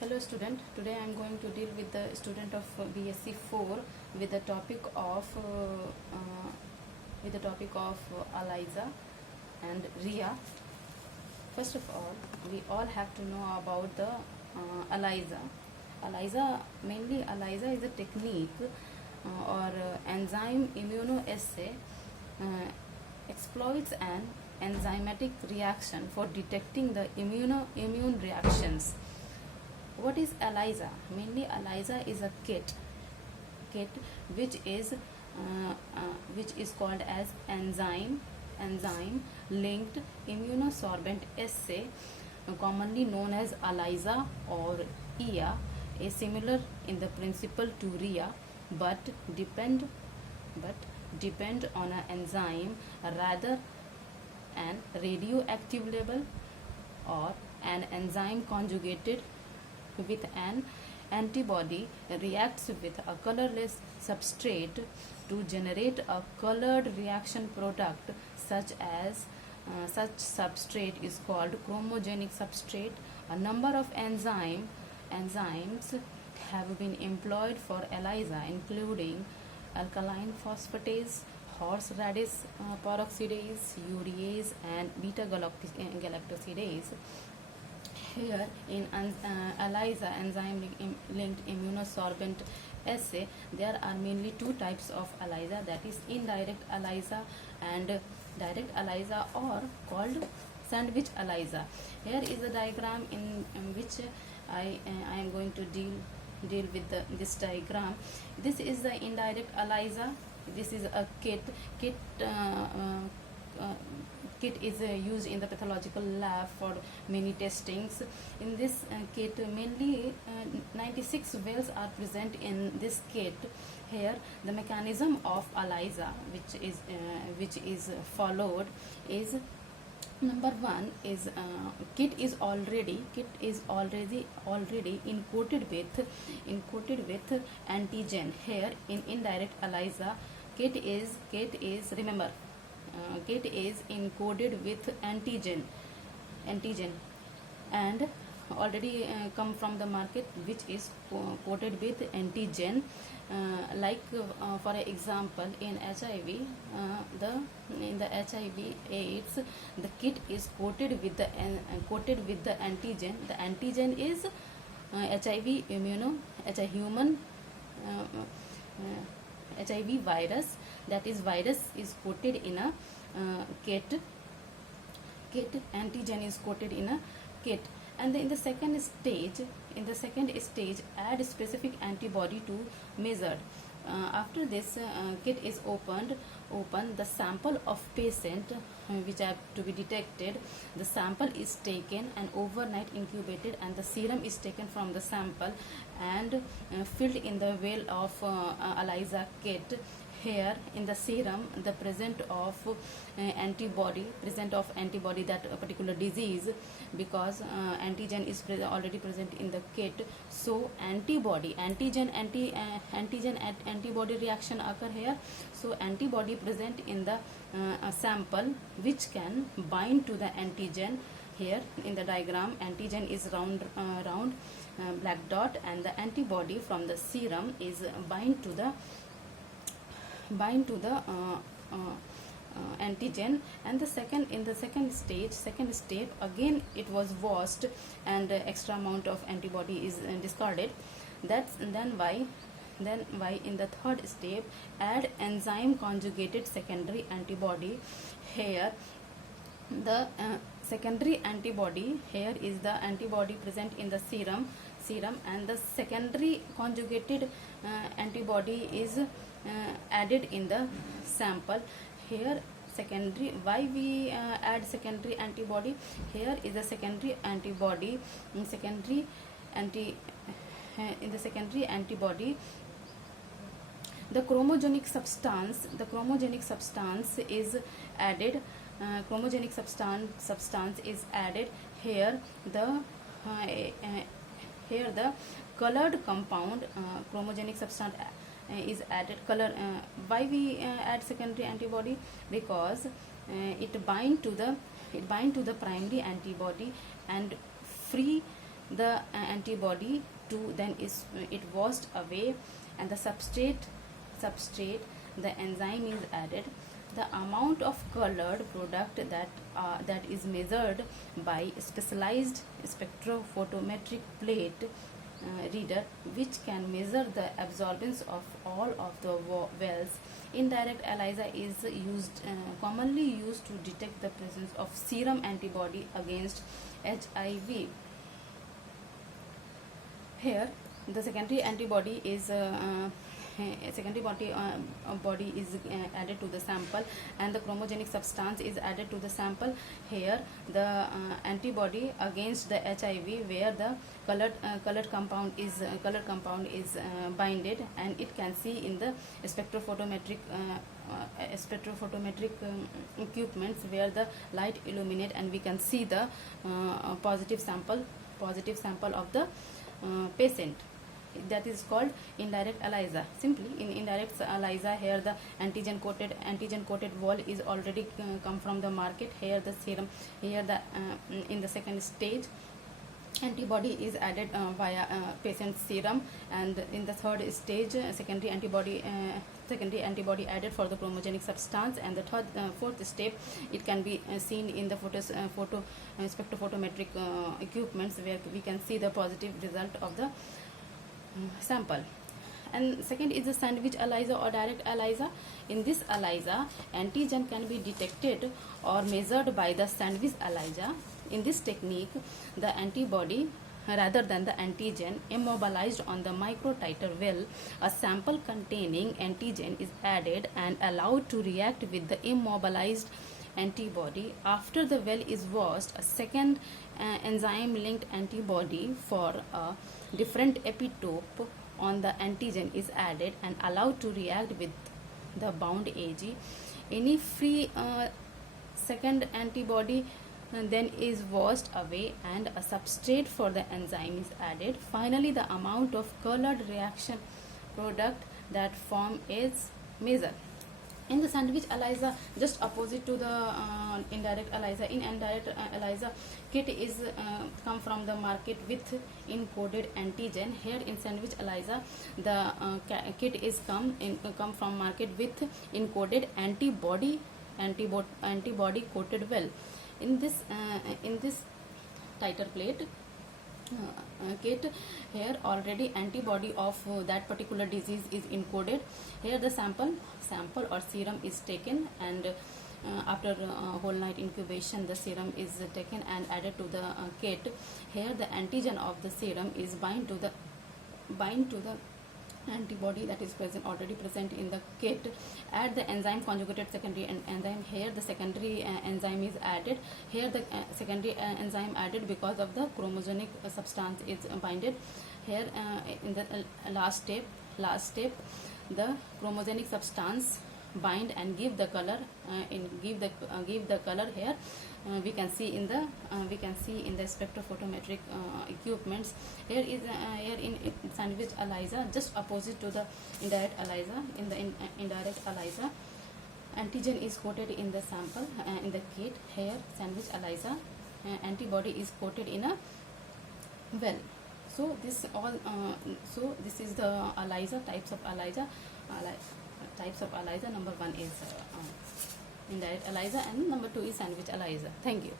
Hello student, today I am going to deal with the student of BSc 4 with the topic of ELISA and RIA. First of all, we all have to know about the ELISA. ELISA is a technique or enzyme immunoassay uh, exploits an enzymatic reaction for detecting the immune reactions. What is ELISA? Mainly ELISA is a kit which is called as enzyme linked immunosorbent assay, commonly known as ELISA or EIA, is similar in the principle to RIA, but depend on an enzyme rather an radioactive label or an enzyme conjugated with an antibody reacts with a colorless substrate to generate a colored reaction product. Such substrate is called chromogenic substrate. A number of enzymes have been employed for ELISA, including alkaline phosphatase, horseradish peroxidase, urease, and beta galactosidase. Here in ELISA, enzyme linked immunosorbent assay, there are mainly two types of ELISA, that is indirect ELISA and direct ELISA, or called sandwich ELISA. Here is a diagram in which I am going to deal with this diagram. This is the indirect ELISA. This is a kit. Kit is used in the pathological lab for many testings. In this kit, mainly 96 wells are present in this kit. Here, the mechanism of ELISA, which is followed, is number one is kit is already encoded with antigen. Here in indirect ELISA, kit is remember. Kit is encoded with antigen and already come from the market, which is coated with antigen, for example in HIV, in the HIV AIDS, the kit is coated with the antigen. The antigen is HIV human HIV virus. That is, virus is coated in a kit. Antigen is coated in a kit, and in the second stage, add specific antibody to measured. After this kit is opened, the sample of patient which have to be detected, the sample is taken and overnight incubated, and the serum is taken from the sample and filled in the well of ELISA kit. Here in the serum, the present of antibody that a particular disease, because antigen is already present in the kit, so antibody reaction occur here. So antibody present in the sample which can bind to the antigen. Here in the diagram, antigen is round black dot, and the antibody from the serum is bind to the antigen. And in the second step, again it was washed and extra amount of antibody is discarded. Then why in the third step, add enzyme conjugated secondary antibody. Here the secondary antibody, here is the antibody present in the serum, and the secondary conjugated antibody is added in the sample. Here secondary, why we add secondary antibody? Here is the secondary antibody. In the secondary antibody, the chromogenic substance is added. Chromogenic substance is added. Here the colored compound, chromogenic substance is added. Why we add secondary antibody? Because it bind to the primary antibody and free the antibody to then is it washed away, and the substrate the enzyme is added. The amount of colored product that is measured by specialized spectrophotometric plate reader, which can measure the absorbance of all of the wells. Indirect ELISA is commonly used to detect the presence of serum antibody against HIV. Here, the secondary antibody is body is added to the sample, and the chromogenic substance is added to the sample. Here, the antibody against the HIV, where the colored compound is binded, and it can see in the spectrophotometric equipments where the light illuminate, and we can see the positive sample of the patient. That is called indirect ELISA. Simply, in indirect ELISA, here the antigen coated wall is already come from the market. Here the serum, here the in the second stage, antibody is added via patient's serum, and in the third stage, secondary antibody added for the chromogenic substance, and the fourth step, it can be seen in the spectrophotometric equipments, where we can see the positive result of the sample. And second is the sandwich ELISA or direct ELISA. In this ELISA, antigen can be detected or measured by the sandwich ELISA. In this technique, the antibody rather than the antigen immobilized on the microtiter well. A sample containing antigen is added and allowed to react with the immobilized antibody. After the well is washed, a second enzyme linked antibody for a different epitope on the antigen is added and allowed to react with the bound AG. Any free second antibody then is washed away, and a substrate for the enzyme is added. Finally, the amount of colored reaction product that form is measured. In the sandwich ELISA, just opposite to the indirect ELISA. In indirect ELISA, kit is come from the market with encoded antigen. Here in sandwich ELISA, the kit is come from market with encoded antibody coated well. In this titer plate kit, here already antibody of that particular disease is encoded. Here the sample or serum is taken, and after whole night incubation, the serum is taken and added to the kit. Here the antigen of the serum is bind to the antibody that is already present in the kit. Add the enzyme conjugated secondary enzyme. Here the secondary enzyme is added. Here the secondary enzyme added because of the chromogenic substance is binded. Here in the last step, the chromogenic substance bind and give the color. Give the color. Here we can see in the spectrophotometric equipments. Here in sandwich ELISA, just opposite to the indirect ELISA. In the indirect ELISA, antigen is coated in the sample in the kit. Here sandwich ELISA, antibody is coated in a well. So this is the ELISA types of ELISA. Number one is indirect ELISA, and number two is sandwich ELISA. Thank you.